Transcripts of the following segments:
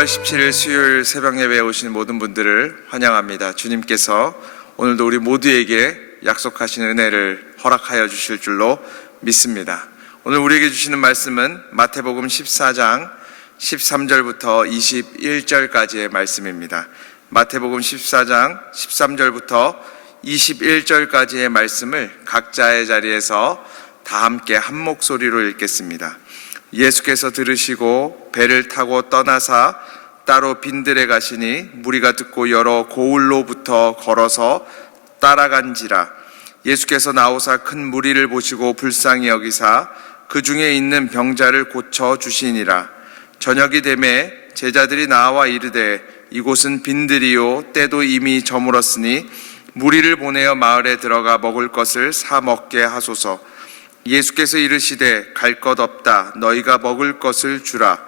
6월 17일 수요일 새벽 예배에 오신 모든 분들을 환영합니다. 주님께서 오늘도 우리 모두에게 약속하신 은혜를 허락하여 주실 줄로 믿습니다. 오늘 우리에게 주시는 말씀은 마태복음 14장 13절부터 21절까지의 말씀입니다. 마태복음 14장 13절부터 21절까지의 말씀을 각자의 자리에서 다 함께 한 목소리로 읽겠습니다. 예수께서 들으시고 배를 타고 떠나사 따로 빈들에 가시니 무리가 듣고 여러 고을로부터 걸어서 따라간지라. 예수께서 나오사 큰 무리를 보시고 불쌍히 여기사 그 중에 있는 병자를 고쳐 주시니라. 저녁이 되매 제자들이 나와 이르되 이곳은 빈들이요 때도 이미 저물었으니 무리를 보내어 마을에 들어가 먹을 것을 사 먹게 하소서. 예수께서 이르시되 갈 것 없다. 너희가 먹을 것을 주라.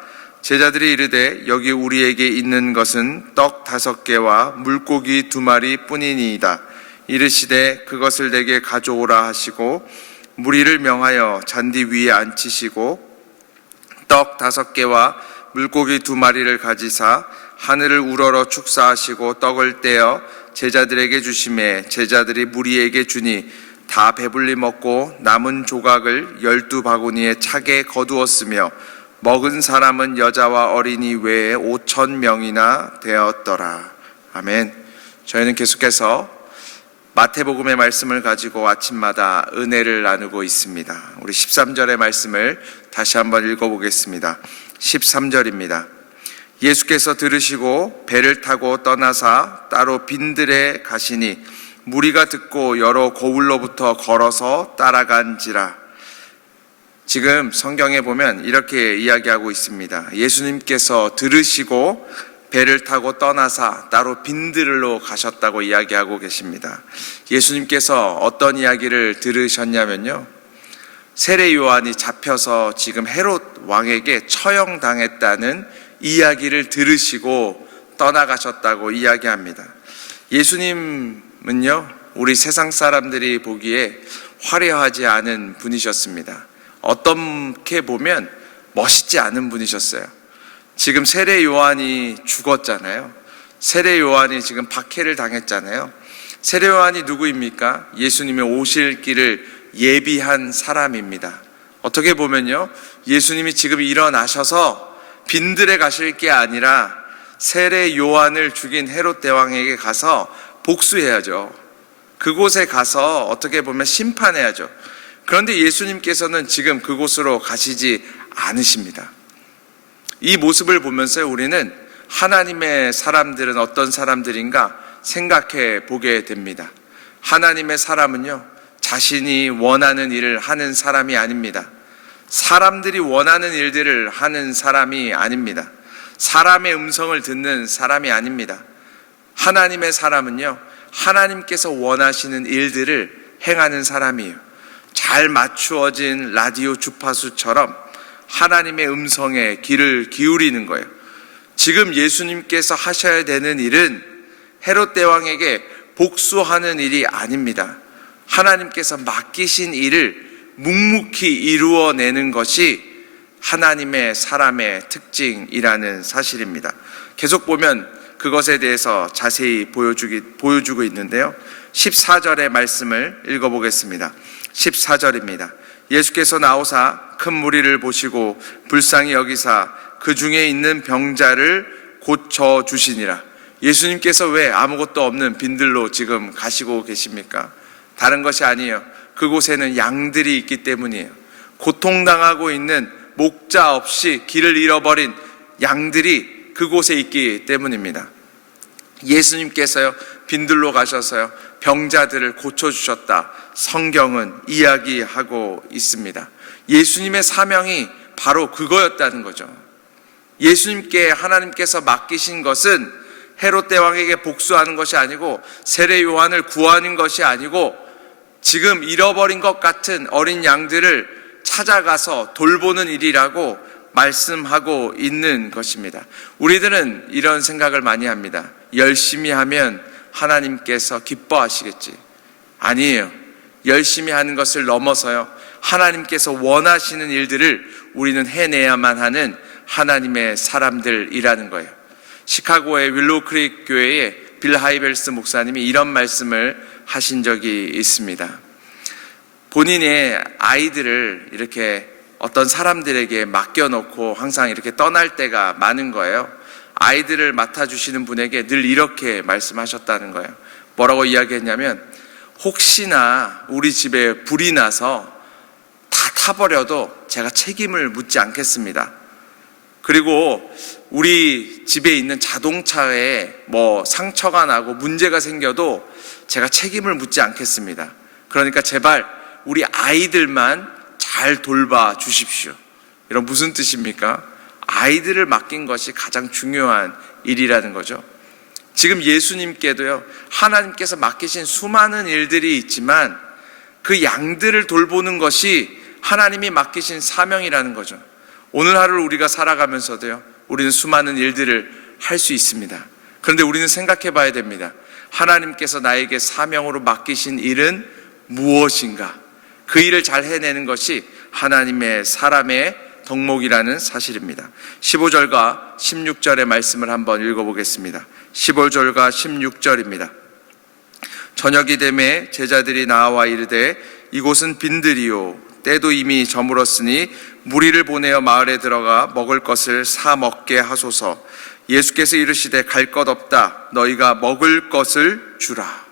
제자들이 이르되 여기 우리에게 있는 것은 떡 5개와 물고기 2마리 뿐이니이다. 이르시되 그것을 내게 가져오라 하시고 무리를 명하여 잔디 위에 앉히시고 떡 5개와 물고기 2마리를 가지사 하늘을 우러러 축사하시고 떡을 떼어 제자들에게 주시매 제자들이 무리에게 주니 다 배불리 먹고 남은 조각을 12바구니에 차게 거두었으며 먹은 사람은 여자와 어린이 외에 5,000명이나 되었더라. 아멘. 저희는 계속해서 마태복음의 말씀을 가지고 아침마다 은혜를 나누고 있습니다. 우리 13절의 말씀을 다시 한번 읽어보겠습니다. 13절입니다. 예수께서 들으시고 배를 타고 떠나사 따로 빈들에 가시니 무리가 듣고 여러 고을로부터 걸어서 따라간지라. 지금 성경에 보면 이렇게 이야기하고 있습니다. 예수님께서 들으시고 배를 타고 떠나사 따로 빈들로 가셨다고 이야기하고 계십니다. 예수님께서 어떤 이야기를 들으셨냐면요, 세례 요한이 잡혀서 지금 헤롯 왕에게 처형당했다는 이야기를 들으시고 떠나가셨다고 이야기합니다. 예수님은요, 우리 세상 사람들이 보기에 화려하지 않은 분이셨습니다. 어떻게 보면 멋있지 않은 분이셨어요. 지금 세례 요한이 죽었잖아요. 세례 요한이 지금 박해를 당했잖아요. 세례 요한이 누구입니까? 예수님이 오실 길을 예비한 사람입니다. 어떻게 보면요, 예수님이 지금 일어나셔서 빈들에 가실 게 아니라 세례 요한을 죽인 헤롯 대왕에게 가서 복수해야죠. 그곳에 가서 어떻게 보면 심판해야죠. 그런데 예수님께서는 지금 그곳으로 가시지 않으십니다. 이 모습을 보면서 우리는 하나님의 사람들은 어떤 사람들인가 생각해 보게 됩니다. 하나님의 사람은요, 자신이 원하는 일을 하는 사람이 아닙니다. 사람들이 원하는 일들을 하는 사람이 아닙니다. 사람의 음성을 듣는 사람이 아닙니다. 하나님의 사람은요, 하나님께서 원하시는 일들을 행하는 사람이에요. 잘 맞추어진 라디오 주파수처럼 하나님의 음성에 귀를 기울이는 거예요. 지금 예수님께서 하셔야 되는 일은 헤롯 대왕에게 복수하는 일이 아닙니다. 하나님께서 맡기신 일을 묵묵히 이루어내는 것이 하나님의 사람의 특징이라는 사실입니다. 계속 보면 그것에 대해서 자세히 보여주고 있는데요, 14절의 말씀을 읽어보겠습니다. 14절입니다. 예수께서 나오사 큰 무리를 보시고 불쌍히 여기사 그 중에 있는 병자를 고쳐 주시니라. 예수님께서 왜 아무것도 없는 빈들로 지금 가시고 계십니까? 다른 것이 아니에요. 그곳에는 양들이 있기 때문이에요. 고통당하고 있는 목자 없이 길을 잃어버린 양들이 그곳에 있기 때문입니다. 예수님께서요, 빈들로 가셔서요, 병자들을 고쳐주셨다, 성경은 이야기하고 있습니다. 예수님의 사명이 바로 그거였다는 거죠. 예수님께 하나님께서 맡기신 것은 헤롯 대왕에게 복수하는 것이 아니고 세례 요한을 구하는 것이 아니고 지금 잃어버린 것 같은 어린 양들을 찾아가서 돌보는 일이라고 말씀하고 있는 것입니다. 우리들은 이런 생각을 많이 합니다. 열심히 하면 하나님께서 기뻐하시겠지. 아니에요. 열심히 하는 것을 넘어서요, 하나님께서 원하시는 일들을 우리는 해내야만 하는 하나님의 사람들이라는 거예요. 시카고의 윌로우 크릭 교회의 빌 하이벨스 목사님이 이런 말씀을 하신 적이 있습니다. 본인의 아이들을 이렇게 어떤 사람들에게 맡겨놓고 항상 이렇게 떠날 때가 많은 거예요. 아이들을 맡아주시는 분에게 늘 이렇게 말씀하셨다는 거예요. 뭐라고 이야기했냐면, 혹시나 우리 집에 불이 나서 다 타버려도 제가 책임을 묻지 않겠습니다. 그리고 우리 집에 있는 자동차에 상처가 나고 문제가 생겨도 제가 책임을 묻지 않겠습니다. 그러니까 제발 우리 아이들만 잘 돌봐 주십시오. 이런 무슨 뜻입니까? 아이들을 맡긴 것이 가장 중요한 일이라는 거죠. 지금 예수님께도요, 하나님께서 맡기신 수많은 일들이 있지만 그 양들을 돌보는 것이 하나님이 맡기신 사명이라는 거죠. 오늘 하루를 우리가 살아가면서도요, 우리는 수많은 일들을 할 수 있습니다. 그런데 우리는 생각해 봐야 됩니다. 하나님께서 나에게 사명으로 맡기신 일은 무엇인가? 그 일을 잘 해내는 것이 하나님의 사람의 덕목이라는 사실입니다. 15절과 16절의 말씀을 한번 읽어보겠습니다. 15절과 16절입니다. 저녁이 되매 제자들이 나와 이르되 이곳은 빈들이요 때도 이미 저물었으니 무리를 보내어 마을에 들어가 먹을 것을 사 먹게 하소서. 예수께서 이르시되 갈 것 없다. 너희가 먹을 것을 주라.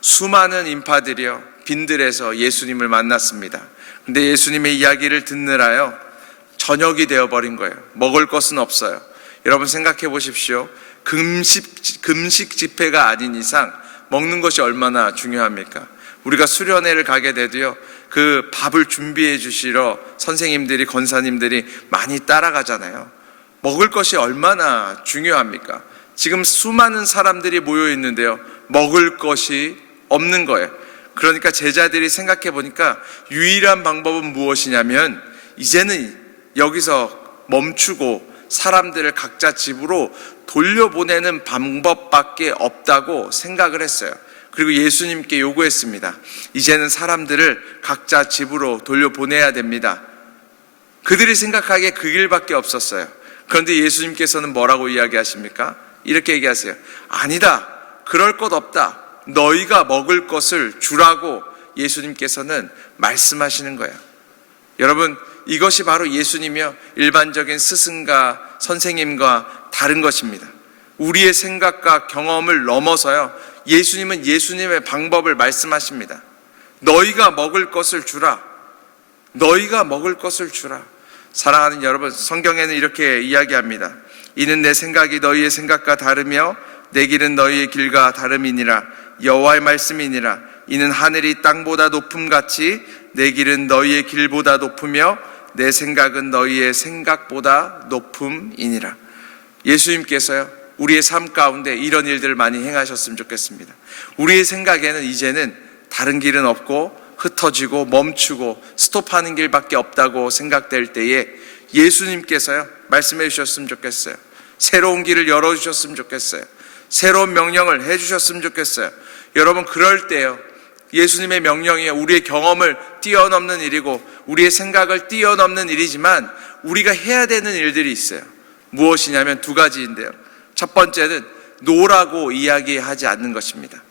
수많은 인파들이요 빈들에서 예수님을 만났습니다. 근데 예수님의 이야기를 듣느라요 저녁이 되어버린 거예요. 먹을 것은 없어요. 여러분 생각해 보십시오. 금식 집회가 아닌 이상 먹는 것이 얼마나 중요합니까? 우리가 수련회를 가게 돼도요 그 밥을 준비해 주시러 선생님들이, 권사님들이 많이 따라가잖아요. 먹을 것이 얼마나 중요합니까? 지금 수많은 사람들이 모여 있는데요 먹을 것이 없는 거예요. 그러니까 제자들이 생각해 보니까 유일한 방법은 무엇이냐면 이제는 여기서 멈추고 사람들을 각자 집으로 돌려보내는 방법밖에 없다고 생각을 했어요. 그리고 예수님께 요구했습니다. 이제는 사람들을 각자 집으로 돌려보내야 됩니다. 그들이 생각하기에 그 길밖에 없었어요. 그런데 예수님께서는 뭐라고 이야기하십니까? 이렇게 얘기하세요. 아니다. 그럴 것 없다. 너희가 먹을 것을 주라고 예수님께서는 말씀하시는 거예요. 여러분, 이것이 바로 예수님이요 일반적인 스승과 선생님과 다른 것입니다. 우리의 생각과 경험을 넘어서요 예수님은 예수님의 방법을 말씀하십니다. 너희가 먹을 것을 주라. 너희가 먹을 것을 주라. 사랑하는 여러분, 성경에는 이렇게 이야기합니다. 이는 내 생각이 너희의 생각과 다르며 내 길은 너희의 길과 다름이니라. 여호와의 말씀이니라. 이는 하늘이 땅보다 높음같이 내 길은 너희의 길보다 높으며 내 생각은 너희의 생각보다 높음이니라. 예수님께서요 우리의 삶 가운데 이런 일들을 많이 행하셨으면 좋겠습니다. 우리의 생각에는 이제는 다른 길은 없고 흩어지고 멈추고 스톱하는 길밖에 없다고 생각될 때에 예수님께서요 말씀해 주셨으면 좋겠어요. 새로운 길을 열어주셨으면 좋겠어요. 새로운 명령을 해주셨으면 좋겠어요. 여러분, 그럴 때요 예수님의 명령이 우리의 경험을 뛰어넘는 일이고 우리의 생각을 뛰어넘는 일이지만 우리가 해야 되는 일들이 있어요. 무엇이냐면 두 가지인데요. 첫 번째는 노라고 이야기하지 않는 것입니다.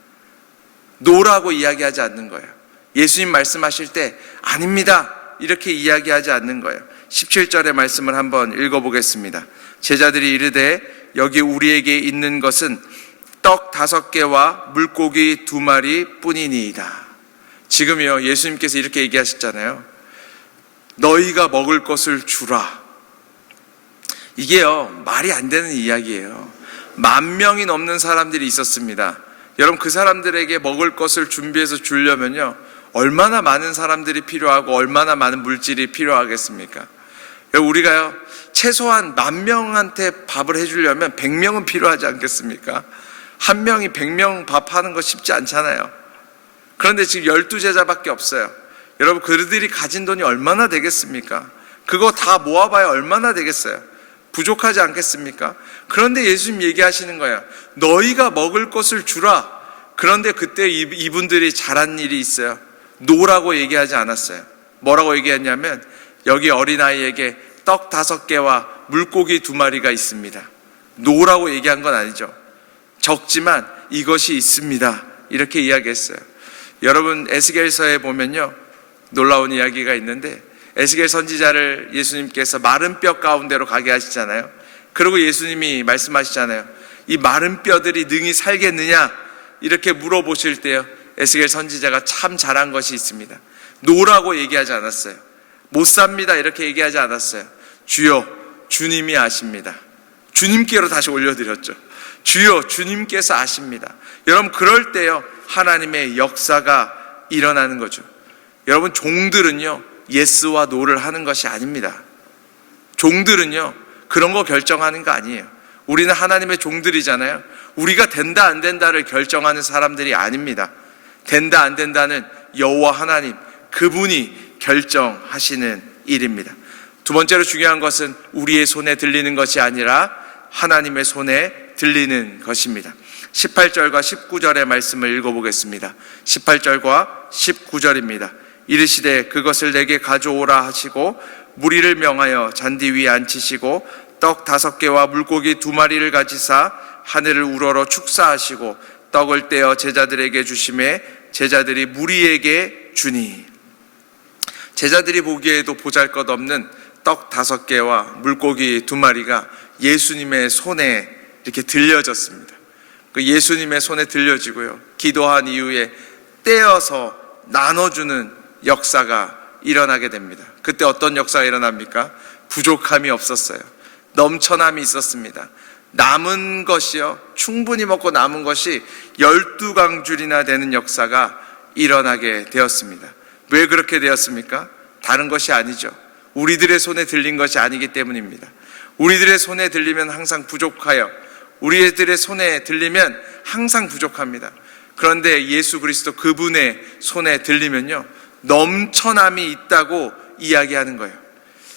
노라고 이야기하지 않는 거예요. 예수님 말씀하실 때 아닙니다 이렇게 이야기하지 않는 거예요. 17절의 말씀을 한번 읽어보겠습니다. 제자들이 이르되 여기 우리에게 있는 것은 떡 5개와 물고기 2마리 뿐이니이다. 지금요 예수님께서 이렇게 얘기하셨잖아요. 너희가 먹을 것을 주라. 이게요 말이 안 되는 이야기예요. 10,000명이 넘는 사람들이 있었습니다. 여러분, 그 사람들에게 먹을 것을 준비해서 주려면요 얼마나 많은 사람들이 필요하고 얼마나 많은 물질이 필요하겠습니까? 우리가요 최소한 10,000명한테 밥을 해주려면 100명은 필요하지 않겠습니까? 한 명이 100명 밥하는 거 쉽지 않잖아요. 그런데 지금 12제자밖에 없어요. 여러분, 그들이 가진 돈이 얼마나 되겠습니까? 그거 다 모아봐야 얼마나 되겠어요? 부족하지 않겠습니까? 그런데 예수님 얘기하시는 거예요. 너희가 먹을 것을 주라. 그런데 그때 이분들이 잘한 일이 있어요. 노라고 얘기하지 않았어요. 뭐라고 얘기했냐면 여기 어린아이에게 떡 5개와 물고기 2마리가 있습니다. 노라고 얘기한 건 아니죠. 적지만 이것이 있습니다, 이렇게 이야기했어요. 여러분, 에스겔서에 보면요, 놀라운 이야기가 있는데, 에스겔 선지자를 예수님께서 마른 뼈 가운데로 가게 하시잖아요. 그리고 예수님이 말씀하시잖아요. 이 마른 뼈들이 능히 살겠느냐, 이렇게 물어보실 때요, 에스겔 선지자가 참 잘한 것이 있습니다. 노라고 얘기하지 않았어요. 못 삽니다, 이렇게 얘기하지 않았어요. 주여, 주님이 아십니다. 주님께로 다시 올려드렸죠. 주여, 주님께서 아십니다. 여러분, 그럴 때요, 하나님의 역사가 일어나는 거죠. 여러분, 종들은요, 예스와 노를 하는 것이 아닙니다. 종들은요, 그런 거 결정하는 거 아니에요. 우리는 하나님의 종들이잖아요. 우리가 된다 안 된다를 결정하는 사람들이 아닙니다. 된다 안 된다는 여호와 하나님, 그분이 결정하시는 일입니다. 두 번째로 중요한 것은 우리의 손에 들리는 것이 아니라 하나님의 손에 들리는 것입니다. 18절과 19절의 말씀을 읽어보겠습니다. 18절과 19절입니다. 이르시되 그것을 내게 가져오라 하시고 무리를 명하여 잔디 위에 앉히시고 떡 5개와 물고기 2마리를 가지사 하늘을 우러러 축사하시고 떡을 떼어 제자들에게 주심에 제자들이 무리에게 주니. 제자들이 보기에도 보잘것없는 떡 5개와 물고기 2마리가 예수님의 손에 이렇게 들려졌습니다. 그 예수님의 손에 들려지고요, 기도한 이후에 떼어서 나눠주는 역사가 일어나게 됩니다. 그때 어떤 역사가 일어납니까? 부족함이 없었어요. 넘쳐남이 있었습니다. 남은 것이요, 충분히 먹고 남은 것이 12강줄이나 되는 역사가 일어나게 되었습니다. 왜 그렇게 되었습니까? 다른 것이 아니죠. 우리들의 손에 들린 것이 아니기 때문입니다. 우리들의 손에 들리면 항상 부족하여, 우리들의 손에 들리면 항상 부족합니다. 그런데 예수 그리스도 그분의 손에 들리면요, 넘쳐남이 있다고 이야기하는 거예요.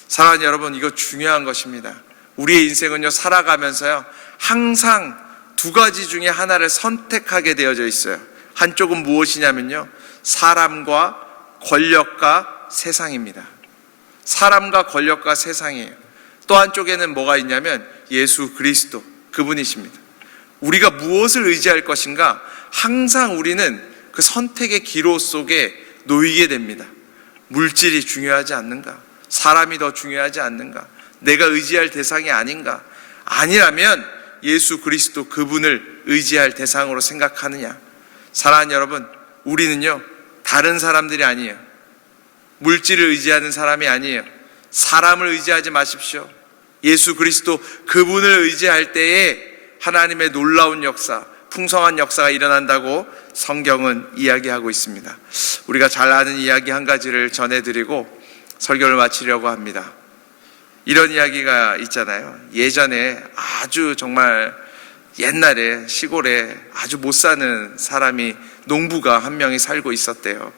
사랑하는 여러분, 이거 중요한 것입니다. 우리의 인생은요, 살아가면서요, 항상 2가지 중에 하나를 선택하게 되어져 있어요. 한쪽은 무엇이냐면요, 사람과 권력과 세상입니다. 사람과 권력과 세상이에요. 또 한쪽에는 뭐가 있냐면 예수 그리스도, 그분이십니다. 우리가 무엇을 의지할 것인가, 항상 우리는 그 선택의 기로 속에 놓이게 됩니다. 물질이 중요하지 않는가? 사람이 더 중요하지 않는가? 내가 의지할 대상이 아닌가? 아니라면 예수 그리스도 그분을 의지할 대상으로 생각하느냐? 사랑하는 여러분, 우리는요, 다른 사람들이 아니에요. 물질을 의지하는 사람이 아니에요. 사람을 의지하지 마십시오. 예수 그리스도 그분을 의지할 때에 하나님의 놀라운 역사, 풍성한 역사가 일어난다고 성경은 이야기하고 있습니다. 우리가 잘 아는 이야기 한 가지를 전해드리고 설교를 마치려고 합니다. 이런 이야기가 있잖아요. 예전에 아주 정말 옛날에 시골에 아주 못 사는 사람이, 농부가 한 명이 살고 있었대요.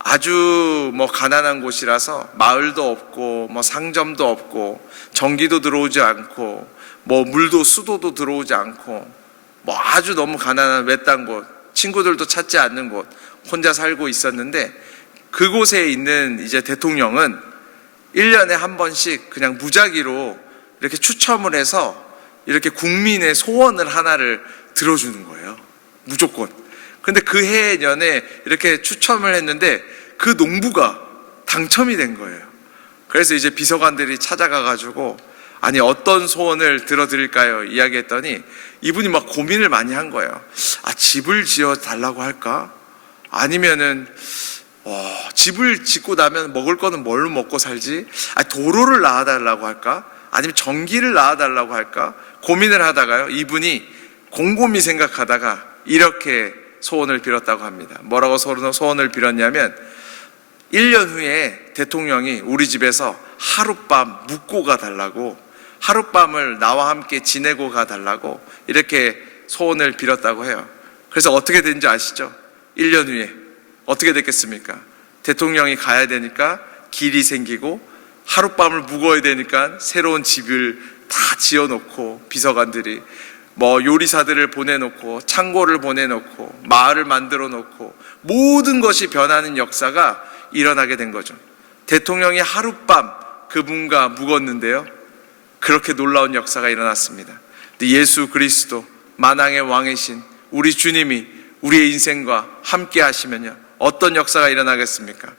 아주 가난한 곳이라서 마을도 없고 상점도 없고 전기도 들어오지 않고 물도 수도도 들어오지 않고 아주 너무 가난한 외딴 곳, 친구들도 찾지 않는 곳, 혼자 살고 있었는데, 그곳에 있는 이제 대통령은 1년에 한 번씩 그냥 무작위로 이렇게 추첨을 해서 이렇게 국민의 소원을 하나를 들어주는 거예요. 무조건. 근데 그 해년에 이렇게 추첨을 했는데 그 농부가 당첨이 된 거예요. 그래서 이제 비서관들이 찾아가가지고, 아니 어떤 소원을 들어드릴까요? 이야기했더니 이분이 막 고민을 많이 한 거예요. 집을 지어 달라고 할까? 아니면은 집을 짓고 나면 먹을 거는 뭘로 먹고 살지? 도로를 낳아달라고 할까? 아니면 전기를 낳아달라고 할까? 고민을 하다가요, 이분이 곰곰이 생각하다가 이렇게 소원을 빌었다고 합니다. 뭐라고 소원을 빌었냐면, 1년 후에 대통령이 우리 집에서 하룻밤 묵고 가달라고, 하룻밤을 나와 함께 지내고 가달라고 이렇게 소원을 빌었다고 해요. 그래서 어떻게 된지 아시죠? 1년 후에 어떻게 됐겠습니까? 대통령이 가야 되니까 길이 생기고, 하룻밤을 묵어야 되니까 새로운 집을 다 지어놓고, 비서관들이 요리사들을 보내놓고, 창고를 보내놓고, 마을을 만들어 놓고, 모든 것이 변하는 역사가 일어나게 된 거죠. 대통령이 하룻밤 그분과 묵었는데요, 그렇게 놀라운 역사가 일어났습니다. 예수 그리스도 만왕의 왕이신 우리 주님이 우리의 인생과 함께 하시면요, 어떤 역사가 일어나겠습니까?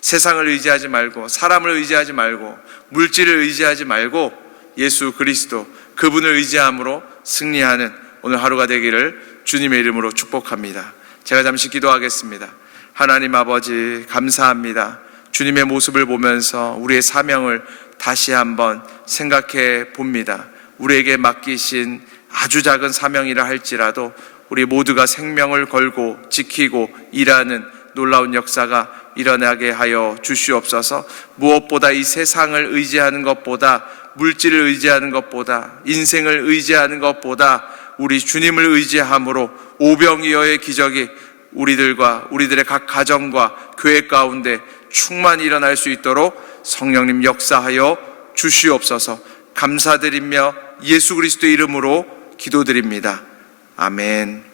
세상을 의지하지 말고, 사람을 의지하지 말고, 물질을 의지하지 말고 예수 그리스도, 그분을 의지함으로 승리하는 오늘 하루가 되기를 주님의 이름으로 축복합니다. 제가 잠시 기도하겠습니다. 하나님 아버지, 감사합니다. 주님의 모습을 보면서 우리의 사명을 다시 한번 생각해 봅니다. 우리에게 맡기신 아주 작은 사명이라 할지라도 우리 모두가 생명을 걸고 지키고 일하는 놀라운 역사가 일어나게 하여 주시옵소서. 무엇보다 이 세상을 의지하는 것보다, 물질을 의지하는 것보다, 인생을 의지하는 것보다 우리 주님을 의지함으로 오병이어의 기적이 우리들과 우리들의 각 가정과 교회 가운데 충만히 일어날 수 있도록 성령님 역사하여 주시옵소서. 감사드리며 예수 그리스도의 이름으로 기도드립니다. 아멘.